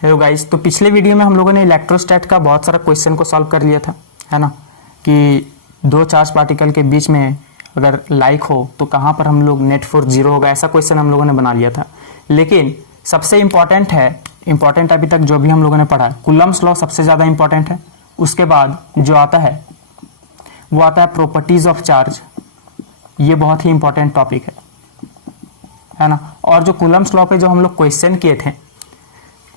Hello guys, तो पिछले video में हम लोगों ने इलेक्ट्रोस्टैट का बहुत सारा क्वेश्चन को सॉल्व कर लिया था, है ना। कि दो चार्ज पार्टिकल के बीच में अगर लाइक हो तो कहाँ पर हम लोग नेट फोर्स जीरो होगा, ऐसा क्वेश्चन हम लोगों ने बना लिया था। लेकिन सबसे इम्पॉर्टेंट अभी तक जो भी हम लोगों ने पढ़ा, कूलम्ब्स लॉ सबसे ज़्यादा इंपॉर्टेंट है। उसके बाद जो आता है वो आता है प्रॉपर्टीज ऑफ चार्ज। ये बहुत ही इंपॉर्टेंट टॉपिक है ना। और जो कूलम्ब्स लॉ पे जो हम लोग क्वेश्चन किए थे,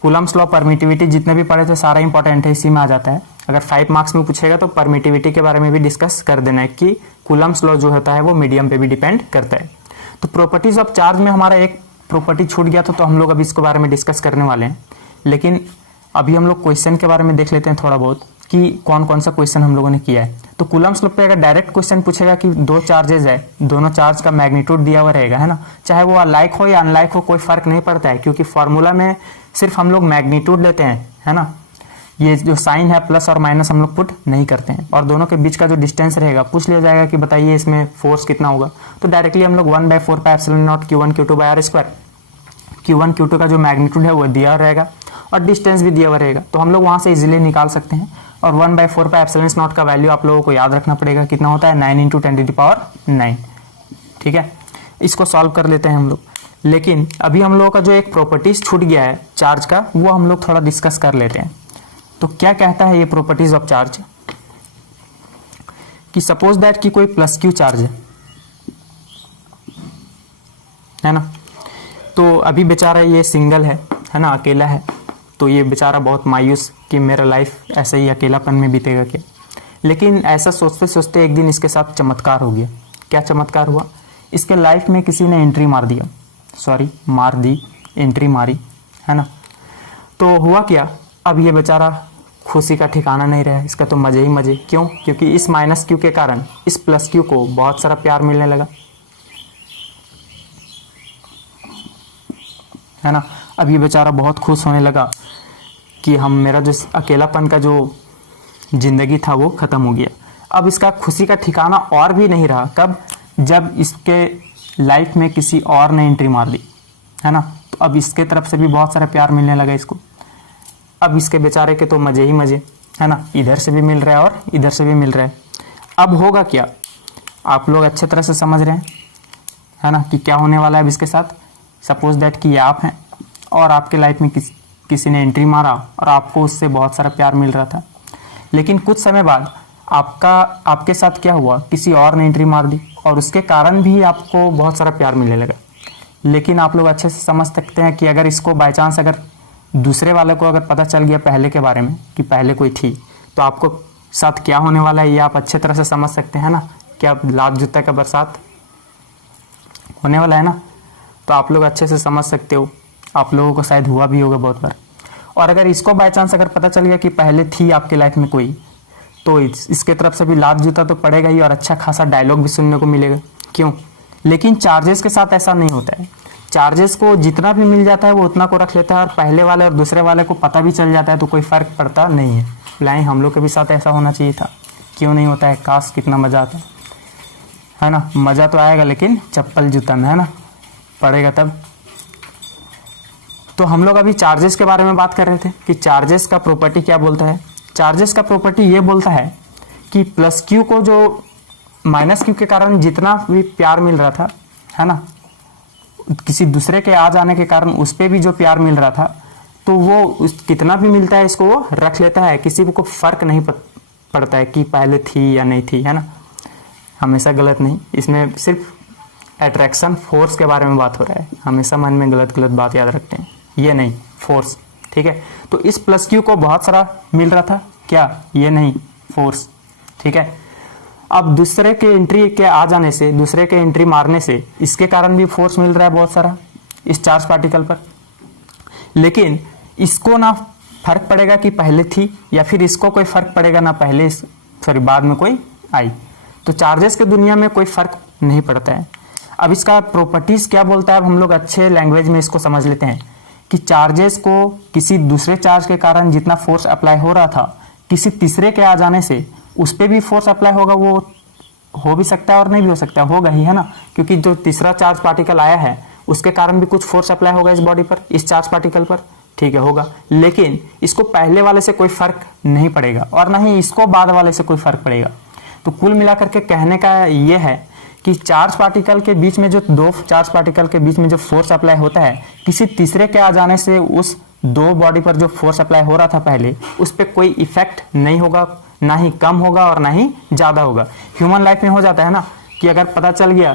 कूलम्ब्स लॉ, परमिटिविटी, जितने भी पढ़े थे सारा इंपॉर्टेंट है, इसी में आ जाता है। अगर 5 मार्क्स में पूछेगा तो परमिटिविटी के बारे में भी डिस्कस कर देना है कि कूलम्ब्स लॉ जो होता है वो मीडियम पे भी डिपेंड करता है। तो प्रॉपर्टीज ऑफ चार्ज में हमारा एक प्रॉपर्टी छूट गया था, तो हम लोग अभी इसके बारे में डिस्कस करने वाले हैं। लेकिन अभी हम लोग क्वेश्चन के बारे में देख लेते हैं थोड़ा बहुत कि कौन कौन सा क्वेश्चन हम लोगों ने किया है। तो कूलम्ब्स लॉ पे अगर डायरेक्ट क्वेश्चन पूछेगा कि दो चार्जेज है, दोनों चार्ज का मैग्नीट्यूड दिया हुआ रहेगा, है ना। चाहे वो लाइक हो या अनलाइक हो, कोई फर्क नहीं पड़ता है, क्योंकि फॉर्मूला में सिर्फ हम लोग मैग्नीट्यूड लेते हैं, है ना। ये जो साइन है प्लस और माइनस हम लोग पुट नहीं करते हैं। और दोनों के बीच का जो डिस्टेंस रहेगा पूछ लिया जाएगा कि बताइए इसमें फोर्स कितना होगा, तो डायरेक्टली हम लोग 1/4 pi epsilon not Q1 Q2 bye r²। Q1 Q2 का जो मैग्नीट्यूड है वो दिया रहेगा और डिस्टेंस भी दिया हुआ रहेगा, तो हम लोग वहाँ से इजीली निकाल सकते हैं। और 1/4 पाई एप्सिलॉन नॉट का वैल्यू आप लोगों को याद रखना पड़ेगा, कितना होता है 9 × 10⁹ ठीक है। इसको सॉल्व कर लेते हैं हम लोग। लेकिन अभी हम लोगों का जो एक प्रॉपर्टीज छूट गया है चार्ज का, वो हम लोग थोड़ा डिस्कस कर लेते हैं। तो क्या कहता है ये प्रॉपर्टीज ऑफ चार्ज कि सपोज दैट कि कोई +Q चार्ज है ना। तो अभी बेचारा ये सिंगल है ना, अकेला है। तो ये बेचारा बहुत मायूस कि मेरा लाइफ ऐसे ही अकेलापन में बीतेगा क्या। लेकिन ऐसा सोचते सोचते एक दिन इसके साथ चमत्कार हो गया। क्या चमत्कार हुआ? इसके लाइफ में किसी ने एंट्री मार दी, एंट्री मारी, है ना। तो हुआ क्या, अब ये बेचारा खुशी का ठिकाना नहीं रहा, इसका तो मजे ही मजे। क्यों? क्योंकि इस -Q के कारण इस +Q को बहुत सारा प्यार मिलने लगा, है ना। अब ये बेचारा बहुत खुश होने लगा कि मेरा जो अकेलापन का जो जिंदगी था वो खत्म हो गया। अब इसका खुशी का ठिकाना और भी नहीं रहा। कब? जब इसके लाइफ में किसी और ने एंट्री मार दी, है ना। तो अब इसके तरफ से भी बहुत सारा प्यार मिलने लगा इसको। अब इसके बेचारे के तो मजे ही मजे, है ना। इधर से भी मिल रहा है और इधर से भी मिल रहा है। अब होगा क्या, आप लोग अच्छे तरह से समझ रहे हैं, है ना, कि क्या होने वाला है अब इसके साथ। सपोज दैट कि ये आप हैं और आपके लाइफ में किसी ने एंट्री मारा और आपको उससे बहुत सारा प्यार मिल रहा था। लेकिन कुछ समय बाद आपके साथ क्या हुआ, किसी और ने एंट्री मार दी और उसके कारण भी आपको बहुत सारा प्यार मिलने लगा। लेकिन आप लोग अच्छे से समझ सकते हैं कि अगर इसको बाय चांस अगर दूसरे वाले को अगर पता चल गया पहले के बारे में कि पहले कोई थी, तो आपको साथ क्या होने वाला है ये आप अच्छे तरह से समझ सकते हैं ना। क्या लात जूता का बरसात होने वाला है ना। तो आप लोग अच्छे से समझ सकते हो, आप लोगों को शायद हुआ भी होगा बहुत बार। और अगर इसको बाय चांस अगर पता चल गया कि पहले थी आपके लाइफ में कोई, तो इसके तरफ से भी लात जूता तो पड़ेगा ही और अच्छा खासा डायलॉग भी सुनने को मिलेगा। क्यों? लेकिन चार्जेस के साथ ऐसा नहीं होता है। चार्जेस को जितना भी मिल जाता है वो उतना को रख लेता है, और पहले वाले और दूसरे वाले को पता भी चल जाता है तो कोई फर्क पड़ता नहीं है। लाइन हम लोग के भी साथ ऐसा होना चाहिए था, क्यों नहीं होता है। काश कितना मजा आता है ना। मजा तो आएगा लेकिन चप्पल जूता में, है ना, पड़ेगा तब। तो हम लोग अभी चार्जेस के बारे में बात कर रहे थे कि चार्जेस का प्रॉपर्टी क्या बोलता है। चार्जेस का प्रॉपर्टी ये बोलता है कि +Q को जो -Q के कारण जितना भी प्यार मिल रहा था, है ना, किसी दूसरे के आ जाने के कारण उस पर भी जो प्यार मिल रहा था, तो वो कितना भी मिलता है इसको वो रख लेता है। किसी को फर्क नहीं पड़ता है कि पहले थी या नहीं थी, है ना। हमेशा गलत नहीं, इसमें सिर्फ अट्रैक्शन फोर्स के बारे में बात हो रहा है। हमेशा मन में गलत बात याद रखते हैं, ये नहीं, फोर्स, ठीक है। तो इस +Q को बहुत सारा मिल रहा था, क्या? ये नहीं, फोर्स, ठीक है। अब दूसरे के एंट्री के आ जाने से, दूसरे के एंट्री मारने से इसके कारण भी फोर्स मिल रहा है बहुत सारा इस चार्ज पार्टिकल पर। लेकिन इसको ना फर्क पड़ेगा कि पहले थी, या फिर इसको कोई फर्क पड़ेगा ना पहले बाद में कोई आई। तो चार्जेस के दुनिया में कोई फर्क नहीं पड़ता है। अब इसका प्रॉपर्टीज क्या बोलता है, अब हम लोग अच्छे लैंग्वेज में इसको समझ लेते हैं कि चार्जेस को किसी दूसरे चार्ज के कारण जितना फोर्स अप्लाई हो रहा था, किसी तीसरे के आ जाने से उस पर भी फोर्स अप्लाई होगा। वो हो भी सकता है और नहीं भी हो सकता, होगा ही, है ना। क्योंकि जो तीसरा चार्ज पार्टिकल आया है उसके कारण भी कुछ फोर्स अप्लाई होगा इस बॉडी पर, इस चार्ज पार्टिकल पर, ठीक है होगा, लेकिन इसको पहले वाले से कोई फर्क नहीं पड़ेगा और ना ही इसको बाद वाले से कोई फर्क पड़ेगा। तो कुल मिलाकर के कहने का ये है कि चार्ज पार्टिकल के बीच में जो दो चार्ज पार्टिकल के बीच में जो फोर्स अप्लाई होता है, किसी तीसरे के आ जाने से उस दो बॉडी पर जो फोर्स अप्लाई हो रहा था पहले, उस पर कोई इफेक्ट नहीं होगा, ना ही कम होगा और ना ही ज्यादा होगा। ह्यूमन लाइफ में हो जाता है ना कि अगर पता चल गया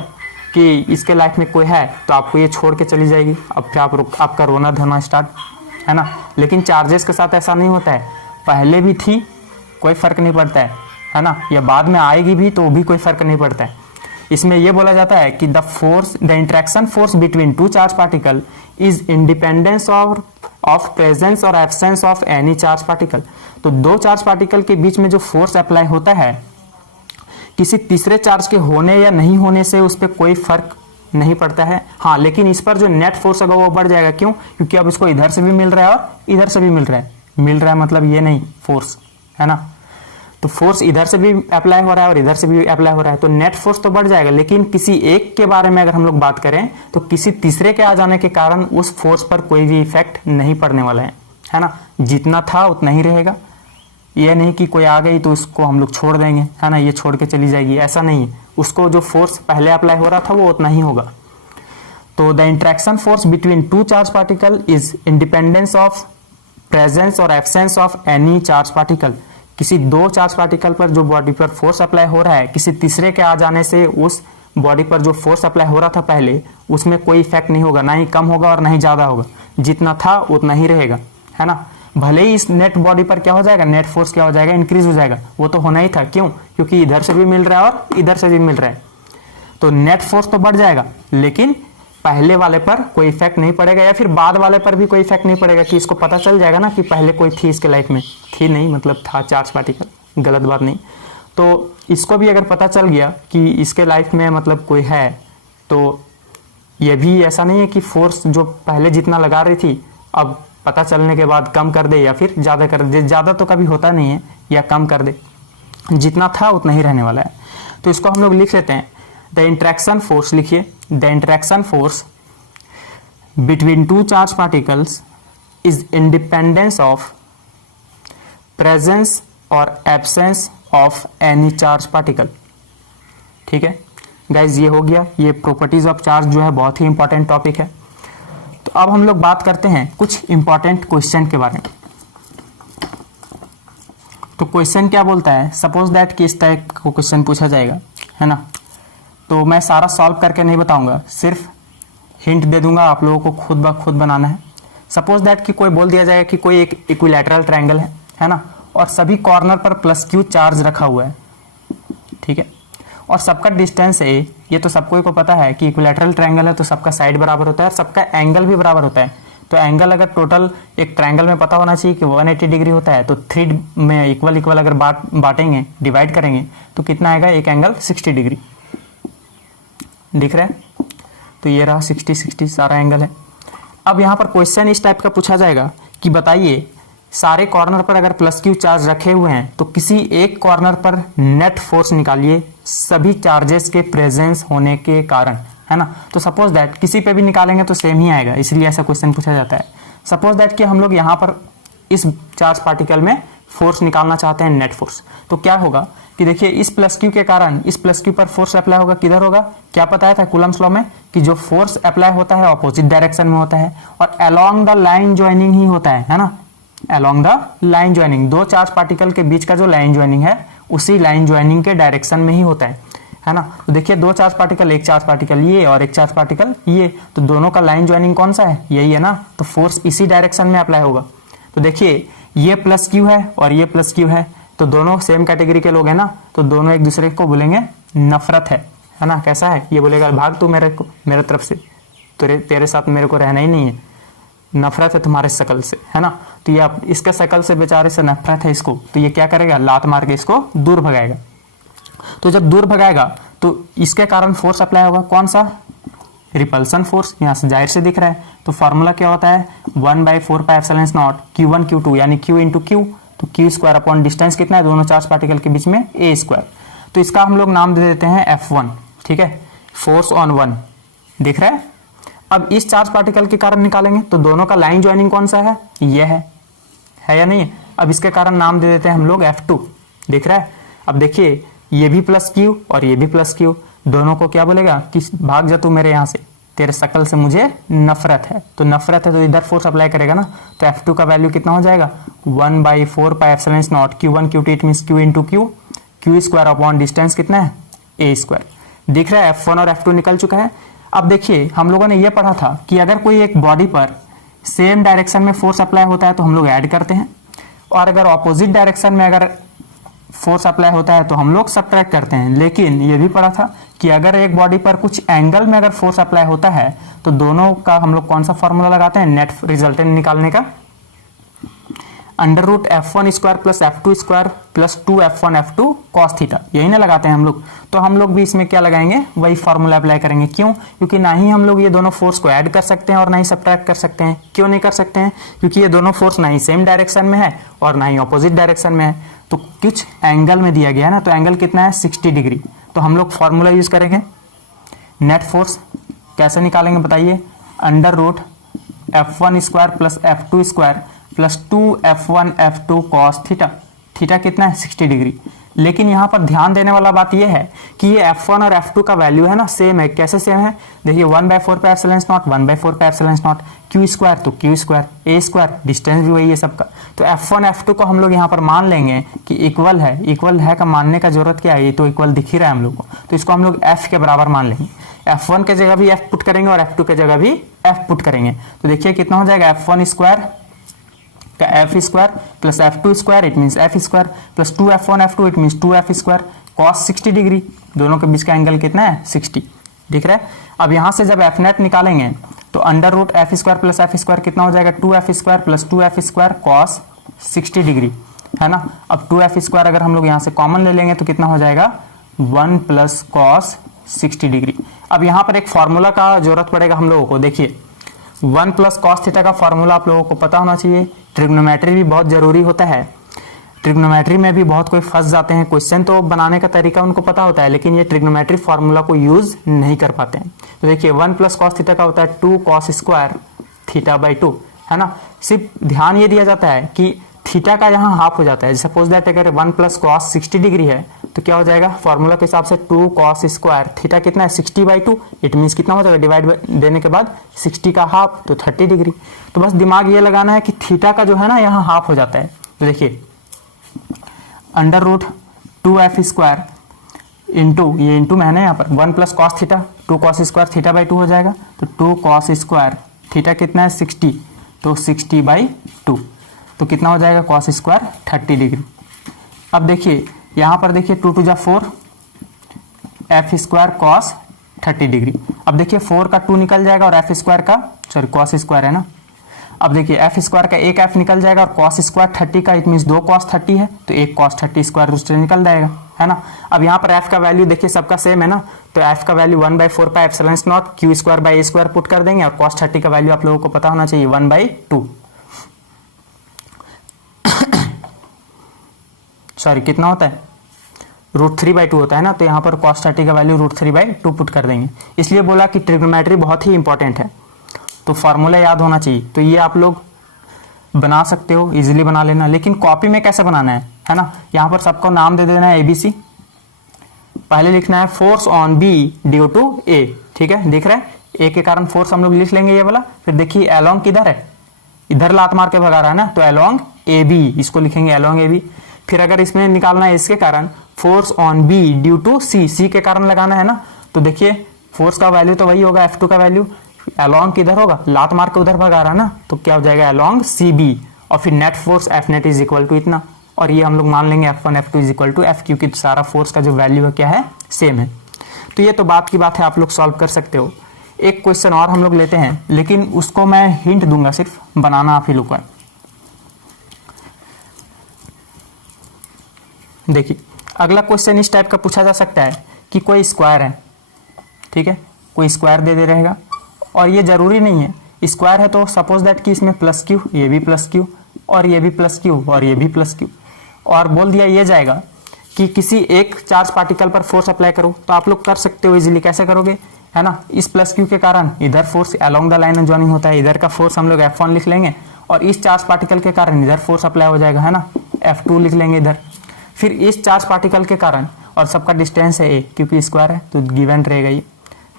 कि इसके लाइफ में कोई है तो आपको ये छोड़ के चली जाएगी, अब फिर आपका रोना धोना स्टार्ट, है ना। लेकिन चार्जेस के साथ ऐसा नहीं होता है, पहले भी थी कोई फर्क नहीं पड़ता है ना, या बाद में आएगी भी तो भी कोई फर्क नहीं पड़ता है। इसमें यह बोला जाता है कि the interaction force between two charge particle is independence of presence और absence of any charge particle. तो दो चार्ज पार्टिकल के बीच में जो फोर्स अप्लाई होता है, किसी तीसरे चार्ज के होने या नहीं होने से उस पर कोई फर्क नहीं पड़ता है। हाँ, लेकिन इस पर जो नेट फोर्स होगा वो बढ़ जाएगा। क्यों? क्योंकि अब इसको इधर से भी मिल रहा है और इधर से भी मिल रहा है मतलब ये नहीं फोर्स, है ना। तो फोर्स इधर से भी अप्लाई हो रहा है और इधर से भी अप्लाई हो रहा है, तो नेट फोर्स तो बढ़ जाएगा। लेकिन किसी एक के बारे में अगर हम लोग बात करें तो किसी तीसरे के आ जाने के कारण उस फोर्स पर कोई भी इफेक्ट नहीं पड़ने वाला है ना। जितना था उतना ही रहेगा। यह नहीं कि कोई आ गई तो उसको हम लोग छोड़ देंगे, है ना, ये छोड़ के चली जाएगी, ऐसा नहीं है। उसको जो फोर्स पहले अप्लाई हो रहा था वो उतना ही होगा। तो the interaction force between two charge particle is independence of presence और absence of any charge particle. किसी दो चार्ज पार्टिकल पर जो बॉडी पर फोर्स अप्लाई हो रहा है, किसी तीसरे के आ जाने से उस बॉडी पर जो फोर्स अप्लाई हो रहा था पहले, उसमें कोई इफेक्ट नहीं होगा, ना ही कम होगा और ना ही ज्यादा होगा। जितना था उतना ही रहेगा, है ना। भले ही इस नेट बॉडी पर क्या हो जाएगा, नेट फोर्स क्या हो जाएगा, इंक्रीज हो जाएगा। वो तो होना ही था। क्यों? क्योंकि इधर से भी मिल रहा है और इधर से भी मिल रहा है, तो नेट फोर्स तो बढ़ जाएगा, लेकिन पहले वाले पर कोई इफेक्ट नहीं पड़ेगा, या फिर बाद वाले पर भी कोई इफेक्ट नहीं पड़ेगा। कि इसको पता चल जाएगा ना कि पहले कोई थी इसके लाइफ में, थी नहीं मतलब था चार्ज पार्टिकल, गलत बात नहीं। तो इसको भी अगर पता चल गया कि इसके लाइफ में मतलब कोई है, तो ये भी ऐसा नहीं है कि फोर्स जो पहले जितना लगा रही थी अब पता चलने के बाद कम कर दे या फिर ज्यादा कर दे। ज्यादा तो कभी होता नहीं है, या कम कर दे, जितना था उतना ही रहने वाला है। तो इसको हम लोग लिख लेते हैं, द इंट्रैक्शन फोर्स, लिखिए, the interaction force between two charge particles is independence of presence और absence of any charge particle. ठीक है गाइज, ये हो गया। ये प्रॉपर्टीज ऑफ चार्ज जो है बहुत ही इंपॉर्टेंट टॉपिक है। तो अब हम लोग बात करते हैं कुछ इंपॉर्टेंट क्वेश्चन के बारे में। तो क्वेश्चन क्या बोलता है, सपोज दैट कि इस टाइप का क्वेश्चन पूछा जाएगा, है ना। तो मैं सारा सॉल्व करके नहीं बताऊंगा, सिर्फ हिंट दे दूंगा, आप लोगों को खुद ब खुद बनाना है। सपोज दैट कि कोई बोल दिया जाएगा कि कोई एक इक्विलैटरल ट्रायंगल है ना, और सभी कॉर्नर पर +q चार्ज रखा हुआ है, ठीक है, और सबका डिस्टेंस है। ये तो सबको को पता है कि इक्विलैटरल ट्रायंगल है तो सबका साइड बराबर होता है और सबका एंगल भी बराबर होता है। तो एंगल अगर टोटल एक ट्रायंगल में पता होना चाहिए कि 180 डिग्री होता है, तो 3 में इक्वल अगर बांटेंगे, डिवाइड करेंगे तो कितना आएगा, एक एंगल 60 डिग्री। दिख रहा है? तो ये रहा 60 सारा एंगल है। अब यहाँ पर क्वेश्चन इस टाइप का पूछा जाएगा कि बताइए सारे कॉर्नर पर अगर +q चार्ज रखे हुए हैं तो किसी एक कॉर्नर पर नेट फोर्स निकालिए सभी चार्जेस के प्रेजेंस होने के कारण, है ना। तो सपोज दैट किसी पे भी निकालेंगे तो सेम ही आएगा, इसलिए ऐसा क्वेश्चन पूछा जाता है। सपोज दैट कि हम लोग यहाँ पर इस चार्ज पार्टिकल में फोर्स निकालना चाहते हैं, नेट फोर्स। तो क्या होगा कि देखिए इस +q के कारण इस +q पर फोर्स अप्लाई होगा, किधर होगा, क्या बताया था कूलम्स लॉ में कि जो फोर्स अप्लाई होता है ऑपोजिट डायरेक्शन में होता है और अलोंग द लाइन ज्वाइनिंग ही होता है ना, अलोंग द लाइन ज्वाइनिंग। दो चार्ज पार्टिकल के बीच का जो लाइन ज्वाइनिंग है उसी लाइन ज्वाइनिंग के डायरेक्शन में ही होता है ना। तो देखिए दो चार्ज पार्टिकल, एक चार्ज पार्टिकल ये और एक चार्ज पार्टिकल ये, तो दोनों का लाइन ज्वाइनिंग कौन सा है, यही है ना। तो फोर्स इसी डायरेक्शन में अप्लाई होगा। तो देखिए ये +q है और ये +q है, तो दोनों सेम कैटेगरी के लोग हैं ना, तो दोनों एक दूसरे को बोलेंगे नफरत है ना। कैसा है, ये बोलेगा भाग तू मेरे तरफ से, तेरे साथ मेरे को रहना ही नहीं है, नफरत है तुम्हारे शकल से, है ना। तो ये इसके शकल से बेचारे से नफरत है इसको, तो ये क्या करेगा, लात मार के इसको दूर भगाएगा। तो जब दूर भगाएगा तो इसके कारण फोर्स अप्लाई होगा, कौन सा, रिपल्सन फोर्स, यहाँ से जाहिर से दिख रहा है। तो फॉर्मूला क्या होता है, 1/4πε0 q1 q2 यानी q इंटू क्यू, तो q² अपॉन डिस्टेंस कितना है दोनों चार्ज पार्टिकल के बीच में, a²। तो इसका हम लोग नाम दे देते हैं F1, ठीक है, फोर्स ऑन 1, दिख रहा है। अब इस चार्ज पार्टिकल के कारण निकालेंगे तो दोनों का लाइन ज्वाइनिंग कौन सा है, ये है या नहीं है। अब इसके कारण नाम दे देते हैं हम लोग F2, दिख रहा है। अब देखिए ये भी प्लस क्यू और ये भी प्लस क्यू, दोनों को क्या बोलेगा कि भाग जा तू मेरे यहाँ से, तेरे शक्ल से मुझे नफरत है। तो नफरत है तो इधर फोर्स अप्लाई करेगा ना, तो F2 का वैल्यू कितना हो जाएगा 1/4 pi epsilon not Q1 Q2, it means Q into Q square upon distance कितना है A स्क्वायर। दिख रहा है F1 और F2 निकल चुका है। अब देखिए हम लोगों ने ये पढ़ा था कि अगर कोई एक बॉडी पर सेम डायरेक्शन में फोर्स अप्लाई होता है तो हम लोग ऐड करते हैं, और अगर ऑपोजिट डायरेक्शन में अगर फोर्स अप्लाई होता है तो हम लोग सब्ट्रैक्ट करते हैं। लेकिन ये भी पढ़ा था कि अगर एक बॉडी पर कुछ एंगल में अगर फोर्स अप्लाई होता है तो दोनों का हम लोग कौन सा फॉर्मूला लगाते हैं, नेट रिजल्टेंट निकालने का, √F1 square plus F2 square plus 2F1 F2 cos theta, यही ना लगाते हैं हम लोग। तो हम लोग भी इसमें क्या लगाएंगे, वही फॉर्मूला अप्लाई करेंगे। क्यों? क्योंकि ना ही हम लोग ये दोनों फोर्स को ऐड कर सकते हैं और ना ही सब्ट्रैक्ट कर सकते हैं। क्यों नहीं कर सकते हैं? क्योंकि ये दोनों फोर्स ना ही सेम डायरेक्शन में है और ना ही ऑपोजिट डायरेक्शन में है। तो कुछ एंगल में दिया गया है ना, तो एंगल कितना है 60 डिग्री। तो हम लोग फॉर्मूला यूज करेंगे। नेट फोर्स कैसे निकालेंगे बताइए, √F1 square plus F2 square plus 2F1 F2 cos theta. Theta कितना है 60 डिग्री। लेकिन यहाँ पर ध्यान देने वाला बात यह है कि ये F1 और F2 का वैल्यू है ना सेम है। कैसे सेम है, देखिए 1/4 pi epsilon not 1/4 pi epsilon not, Q square तो Q square, A square distance भी वही है सबका। तो F1 F2 को हम लोग यहाँ पर मान लेंगे कि इक्वल है। इक्वल है का मानने का जरूरत क्या है, ये तो इक्वल दिख ही रहा है हम लोग को। तो इसको हम लोग F के बराबर मान लेंगे। F1 के जगह भी F पुट करेंगे और F2 के जगह भी F पुट करेंगे। तो देखिए कितना हो जाएगा, F1 स्क्वायर का F square plus F2 square it means F square plus 2F1 F2 it means 2F square cos 60 degree. दोनों के बीच का एंगल कितना है 60, दिख रहा है। अब यहां से जब F नेट निकालेंगे तो √F square plus F square कितना हो जाएगा 2F square plus 2F square cos 60 degree, है ना। अब 2F स्क्वायर अगर हम लोग यहाँ से कॉमन ले लेंगे तो कितना हो जाएगा 1 प्लस कॉस 60 डिग्री। अब यहाँ पर एक फॉर्मूला का जरूरत पड़ेगा हम लोगों को। देखिए 1 प्लस कॉस थीटा का फॉर्मूला आप लोगों को पता होना चाहिए। ट्रिग्नोमेट्री भी बहुत जरूरी होता है। ट्रिग्नोमेट्री में भी बहुत कोई फंस जाते हैं, क्वेश्चन तो बनाने का तरीका उनको पता होता है लेकिन ये ट्रिग्नोमेट्री फॉर्मूला को यूज नहीं कर पाते हैं। तो देखिए 1 प्लस कॉस थीटा का होता है 2 कॉस स्क्वायर थीटा/2, है ना। सिर्फ ध्यान ये दिया जाता है कि थीटा का यहाँ हाफ हो जाता है। सपोज दैट अगर 1 प्लस कॉस 60 डिग्री है तो क्या हो जाएगा फॉर्मूला के हिसाब से 2 कॉस स्क्वायर थीटा कितना है 60/2, इट मींस कितना हो जाएगा डिवाइड देने के बाद 60 का हाफ तो 30 डिग्री। तो बस दिमाग ये लगाना है कि थीटा का जो है ना यहाँ हाफ हो जाता है। तो देखिए √2F स्क्वायर इंटू ये इंटू में है ना यहाँ पर 1 plus cos theta 2 cos square theta हो जाएगा। तो 2 कॉस स्क्वायर थीटा कितना है 60, तो 60/2 तो कितना हो जाएगा कॉस स्क्वायर 30 डिग्री। अब देखिए यहाँ पर देखिए 2 2 जा 4 F स्क्वायर कॉस 30 डिग्री। अब देखिए 4 का 2 निकल जाएगा और F स्क्वायर का कॉस स्क्वायर है ना। अब देखिए F स्क्वायर का एक F निकल जाएगा और कॉस स्क्वायर 30 का इट मींस 2 कॉस 30 है तो एक कॉस 30 स्क्वायर रूट से निकल जाएगा, है ना। अब यहाँ पर F का वैल्यू देखिए सबका सेम है ना, तो F का value 1/4 pi epsilon not Q square by A square put कर देंगे और कॉस 30 का वैल्यू आप लोगों को पता होना चाहिए 1/2। सॉरी कितना होता है √3/2 होता है ना। तो यहाँ पर cos 30 का वैल्यू √3/2 पुट कर देंगे। इसलिए बोला कि ट्रिग्नोमेट्री बहुत ही इंपॉर्टेंट है, तो फॉर्मूला याद होना चाहिए। तो ये आप लोग बना सकते हो, इजीली बना लेना। लेकिन कॉपी में कैसे बनाना है ना। यहाँ पर सबको नाम दे देना है ABC। पहले लिखना है force on B due to A, ठीक है, दिख रहा है। A के कारण फोर्स हम लोग लिख लेंगे ये वाला। फिर देखिए अलोंग किधर है, इधर लात मार के भगा रहा है ना, तो अलोंग AB इसको लिखेंगे अलोंग AB। फिर अगर इसमें निकालना है इसके कारण force on B due to C के कारण लगाना है ना, तो देखिए फोर्स का वैल्यू तो वही होगा F2 का वैल्यू। अलोंग किधर होगा, लात मार के उधर भगा रहा है ना, तो क्या हो जाएगा अलोंग CB। और फिर net force F net is equal to इतना, और ये हम लोग मान लेंगे F1 F2 is equal to F, क्योंकि सारा फोर्स का जो वैल्यू है क्या है सेम है। तो ये तो बात की बात है, आप लोग सॉल्व कर सकते हो। एक क्वेश्चन और हम लोग लेते हैं, लेकिन उसको मैं हिंट दूंगा, सिर्फ बनाना आप ही लोग का। देखिए अगला क्वेश्चन इस टाइप का पूछा जा सकता है कि कोई स्क्वायर है, ठीक है, कोई स्क्वायर दे रहेगा और ये जरूरी नहीं है स्क्वायर है। तो सपोज दैट कि इसमें प्लस क्यू, ये भी प्लस क्यू और ये भी प्लस क्यू और ये भी प्लस क्यू, और बोल दिया ये जाएगा कि किसी एक चार्ज पार्टिकल पर फोर्स अप्लाई करो। तो आप लोग कर सकते हो इजीली। कैसे करोगे, है ना। इस प्लस क्यू के कारण इधर force along the line joining होता है, इधर का फोर्स हम लोग F1 लिख लेंगे, और इस चार्ज पार्टिकल के कारण इधर फोर्स अप्लाई हो जाएगा, है ना, F2 लिख लेंगे इधर। फिर इस चार्ज पार्टिकल के कारण, और सबका डिस्टेंस है a, क्योंकि स्क्वायर है तो गिवन रहेगा ये,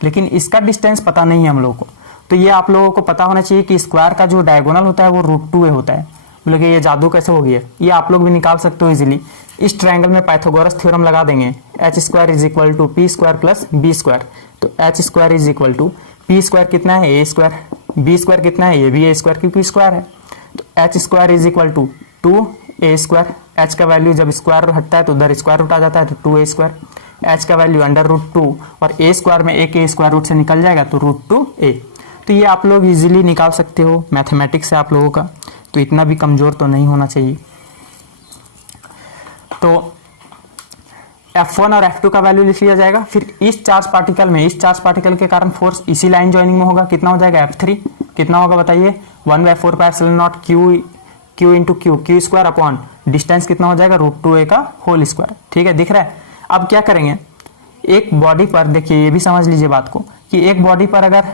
लेकिन इसका डिस्टेंस पता नहीं है हम लोगों को। तो ये आप लोगों को पता होना चाहिए कि स्क्वायर का जो डायगोनल होता है वो √2a होता है। बोले कि ये जादू कैसे हो गया, ये आप लोग भी निकाल सकते हो इजीली। इस ट्रायंगल में पाइथागोरस थ्योरम लगा देंगे, h² is equal to p² plus b²। तो h² is equal to p² कितना है a², b² कितना है ये भी a², क्योंकि स्क्वायर है। तो h² is equal to 2a², h का वैल्यू जब स्क्वायर हटता है तो उधर स्क्वायर रूट आ जाता है, तो 2a², h का वैल्यू √2, और a² में एक a स्क्वायर रूट से निकल जाएगा तो √2a। तो ये आप लोग इजीली निकाल सकते हो, मैथमेटिक्स है आप लोगों का, तो इतना भी कमजोर तो नहीं होना चाहिए। तो F1 और F2 का वैल्यू लिख लिया जाएगा। फिर इस चार्ज पार्टिकल के कारण फोर्स इसी लाइन ज्वाइनिंग में होगा, कितना हो जाएगा F3, कितना होगा बताइए, 1/4πε0 q इंटू क्यू² अपॉन डिस्टेंस कितना हो जाएगा √2a का होल स्क्वायर। ठीक है, दिख रहा है। अब क्या करेंगे, एक बॉडी पर देखिए, ये भी समझ लीजिए बात को, कि एक बॉडी पर अगर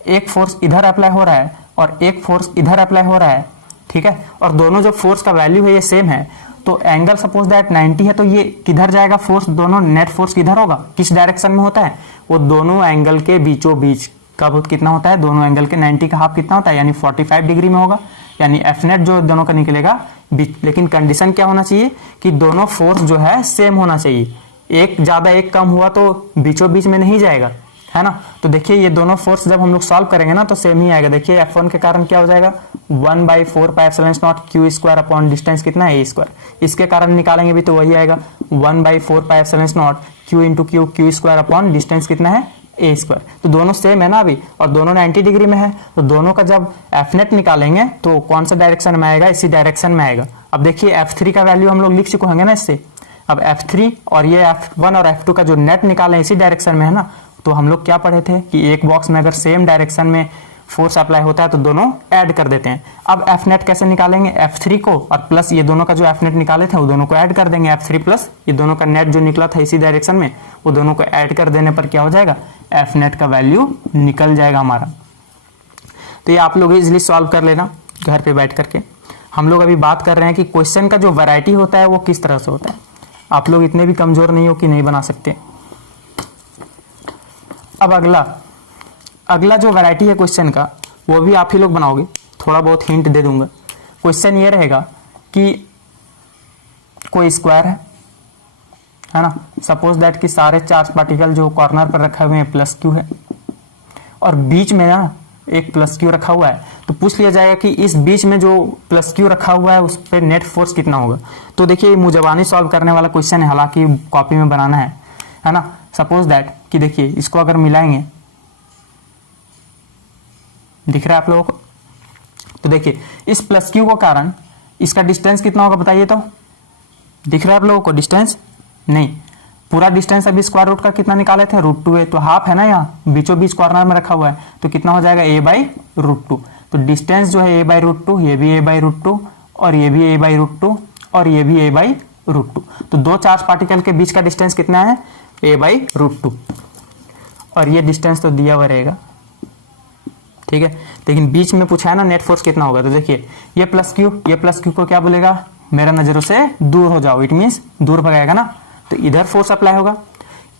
एक फोर्स इधर अप्लाई हो रहा है और एक फोर्स इधर अप्लाई हो रहा है, ठीक है, और दोनों जो फोर्स का वैल्यू है ये सेम है, तो एंगल सपोज दैट 90 है, तो ये किधर जाएगा फोर्स, दोनों नेट फोर्स किधर होगा, किस डायरेक्शन में होता है, वो दोनों एंगल के बीचों बीच का कितना होता है, दोनों एंगल के 90 का हाफ कितना होता है, यानी 45 डिग्री में होगा, यानी एफ नेट जो दोनों का निकलेगा। लेकिन कंडीशन क्या होना चाहिए कि दोनों फोर्स जो है सेम होना चाहिए, एक ज्यादा एक कम हुआ तो बीचों बीच में नहीं जाएगा, है ना। तो देखिए ये दोनों फोर्स जब हम लोग सॉल्व करेंगे ना तो सेम ही आएगा। देखिए F1 के कारण क्या हो जाएगा, 1/4πε0 q² अपॉन डिस्टेंस कितना है a², इसके कारण निकालेंगे भी तो वही आएगा 1/4πε0 q इंटू क्यू² अपॉन डिस्टेंस कितना है a²। तो दोनों सेम है ना अभी, और दोनों 90 डिग्री में है, तो दोनों का जब एफ नेट निकालेंगे तो कौन सा डायरेक्शन में आएगा, इसी डायरेक्शन में आएगा। अब देखिए F3 का वैल्यू हम लोग लिख चुके होंगे ना इससे। अब F3 और ये F1 और F2 का जो नेट निकाले इसी डायरेक्शन में है ना, तो हम लोग क्या पढ़े थे कि एक बॉक्स में अगर सेम डायरेक्शन में फोर्स अप्लाई होता है तो दोनों ऐड कर देते हैं। अब एफ नेट कैसे निकालेंगे, F3 को और प्लस ये दोनों का जो एफ नेट निकाले थे वो दोनों को ऐड कर देंगे, F3 प्लस ये दोनों का नेट जो निकला था इसी डायरेक्शन में, वो दोनों को ऐड कर देने पर क्या हो जाएगा, एफ नेट का वैल्यू निकल जाएगा हमारा। तो ये आप लोग इजिली सॉल्व कर लेना घर पे बैठ करके। हम लोग अभी बात कर रहे हैं कि क्वेश्चन का जो वैरायटी होता है वो किस तरह से होता है। आप लोग इतने भी कमजोर नहीं हो कि नहीं बना सकते। अब अगला जो वैरायटी है क्वेश्चन का वो भी आप ही लोग बनाओगे, थोड़ा बहुत हिंट दे दूंगा। क्वेश्चन ये रहेगा कि कोई स्क्वायर है ना, सपोज दैट कि सारे चार्ज पार्टिकल जो कॉर्नर पर रखे हुए हैं प्लस क्यू है, और बीच में ना एक प्लस क्यू रखा हुआ है, तो पूछ लिया जाएगा कि इस बीच में जो प्लस क्यू रखा हुआ है उस पर नेट फोर्स कितना होगा। तो देखिए ये मुजबानी सॉल्व करने वाला क्वेश्चन है, हालांकि कॉपी में बनाना है ना। सपोज दैट कि देखिए इसको अगर मिलाएंगे, दिख रहा है आप लोगों को, तो देखिए इस प्लस क्यू के कारण इसका डिस्टेंस कितना होगा बताइए, तो दिख रहा है आप लोगों को डिस्टेंस, नहीं पूरा डिस्टेंस अभी स्क्वायर रूट का कितना निकाले थे √2a, तो हाफ है ना, यहाँ बीचों बीच कॉर्नर में रखा हुआ है, तो कितना हो जाएगा a/√2। तो डिस्टेंस जो है a/√2, ये भी a/√2 और ये भी a/√2 और ये भी a/√2। तो दो चार्ज पार्टिकल के बीच का डिस्टेंस कितना है a/√2, और ये डिस्टेंस तो दिया हुआ रहेगा, ठीक है। लेकिन बीच में पूछा है ना नेट फोर्स कितना होगा, तो देखिए ये प्लस क्यू को क्या बोलेगा, मेरा नजरों से दूर हो जाओ, इट मीन्स दूर भगाएगा ना, तो इधर फोर्स अप्लाई होगा।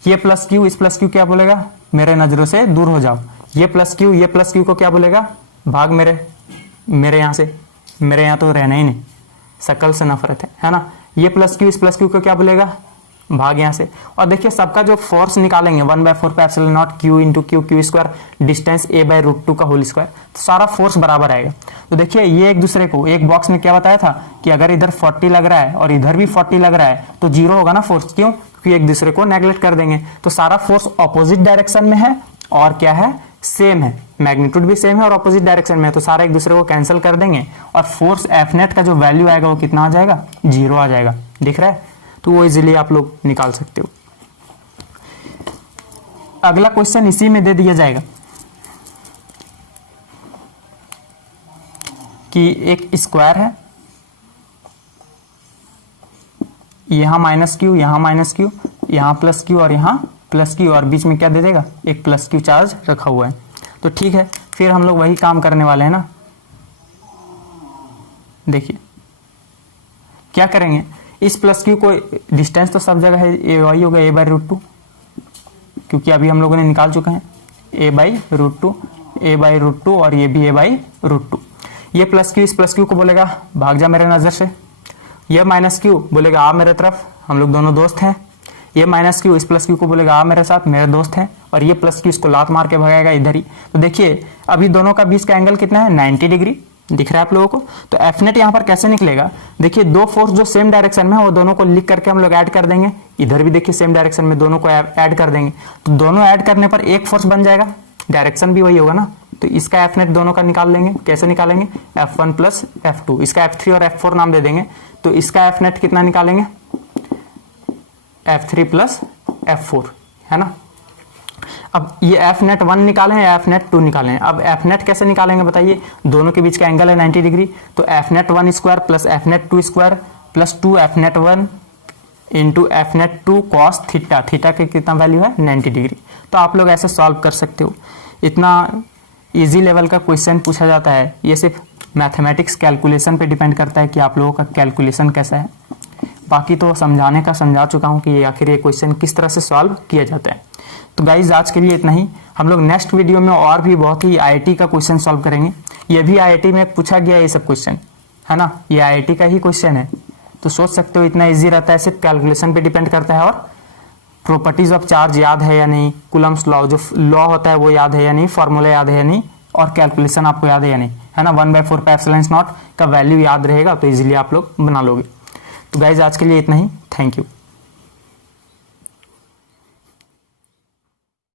ये प्लस क्यू इस प्लस क्यू क्या बोलेगा, मेरे नजरों से दूर हो जाओ। ये प्लस क्यू को क्या बोलेगा, भाग मेरे यहाँ से, मेरे यहाँ तो रहना ही नहीं, शक्ल से नफरत है ना। ये प्लस क्यू इस प्लस क्यू को क्या बोलेगा, भाग यहाँ से। और देखिए सबका जो फोर्स निकालेंगे 1/4πε0 q इंटू क्यू² डिस्टेंस a/√2 का होल स्क्वायर, तो सारा फोर्स बराबर आएगा। तो देखिए ये एक दूसरे को, एक बॉक्स में क्या बताया था कि अगर इधर 40 लग रहा है और इधर भी 40 लग रहा है तो जीरो होगा ना फोर्स, क्यों, क्योंकि एक दूसरे को नेग्लेक्ट कर देंगे। तो सारा फोर्स ऑपोजिट डायरेक्शन में है और क्या है, सेम है, मैग्नीट्यूड भी सेम है और ऑपोजिट डायरेक्शन में है, तो सारा एक दूसरे को कैंसिल कर देंगे और फोर्स एफ नेट का जो वैल्यू आएगा वो कितना आ जाएगा, 0 आ जाएगा। दिख रहा है, तो वो इजीली आप लोग निकाल सकते हो। अगला क्वेश्चन इसी में दे दिया जाएगा कि एक स्क्वायर है, यहां -q, यहां -q, यहां +q और यहां प्लस क्यू और बीच में क्या दे देगा, एक प्लस क्यू चार्ज रखा हुआ है। तो ठीक है, फिर हम लोग वही काम करने वाले हैं ना। देखिए क्या करेंगे, इस प्लस क्यू को, डिस्टेंस तो सब जगह है, ए वाई होगा ए बाई रूट टू, क्योंकि अभी हम लोगों ने निकाल चुके हैं a by root two, a by root two और ये भी ए बाई रूट टू। ये प्लस क्यू इस प्लस क्यू को बोलेगा भाग जा मेरे नज़र से, ये माइनस क्यू बोलेगा आ मेरे तरफ, हम लोग दोनों दोस्त हैं। ये माइनस क्यू इस प्लस क्यू को बोलेगा आ मेरे साथ, मेरे दोस्त हैं। और ये प्लस क्यू इसको लात मार के भगाएगा इधर ही। तो देखिए अभी दोनों का बीच का एंगल कितना है, 90 डिग्री दिख रहा है आप लोगों को। तो एफ नेट यहाँ पर कैसे निकलेगा, देखिए दो फोर्स जो सेम डायरेक्शन में है वो दोनों को लिख करके हम लोग ऐड कर देंगे। इधर भी देखिए सेम डायरेक्शन में दोनों को ऐड कर देंगे, तो दोनों ऐड करने पर एक फोर्स बन जाएगा, डायरेक्शन भी वही होगा ना। तो इसका एफ नेट दोनों का निकाल लेंगे, कैसे निकालेंगे, F1 प्लस F2, इसका F3 और F4 नाम दे देंगे। तो इसका एफ नेट कितना निकालेंगे, F3 प्लस F4, है ना। अब ये एफ नेट 1 निकाले हैं, एफ नेट 2 निकाले हैं। अब एफ नेट कैसे निकालेंगे बताइए, दोनों के बीच का एंगल है 90 डिग्री, तो F net 1 square plus F net 2 square plus 2 F net 1 into F net 2 cos theta, theta के कितना वैल्यू है 90 डिग्री। तो आप लोग ऐसे सॉल्व कर सकते हो। इतना इजी लेवल का क्वेश्चन पूछा जाता है, ये सिर्फ मैथमेटिक्स कैलकुलेशन पे डिपेंड करता है कि आप लोगों का कैलकुलेशन कैसा है। बाकी तो समझाने का समझा चुका हूँ कि आखिर ये क्वेश्चन किस तरह से सॉल्व किया जाता है। तो गाइज आज के लिए इतना ही। हम लोग नेक्स्ट वीडियो में और भी बहुत ही आईआईटी का क्वेश्चन सॉल्व करेंगे। ये भी आईआईटी में पूछा गया ये सब क्वेश्चन, है ना, ये आईआईटी का ही क्वेश्चन है। तो सोच सकते हो इतना इजी रहता है, सिर्फ कैलकुलेशन पे डिपेंड करता है। और प्रॉपर्टीज ऑफ चार्ज याद है या नहीं, कूलम्स लॉ जो लॉ होता है वो याद है या नहीं, फॉर्मूला याद है या नहीं, और कैलकुलेशन आपको याद है या नहीं, है ना। 1/4 पाई एप्सिलॉन नॉट का वैल्यू याद रहेगा तो इजीली आप लोग बना लोगे। तो गाइज आज के लिए इतना ही, थैंक यू।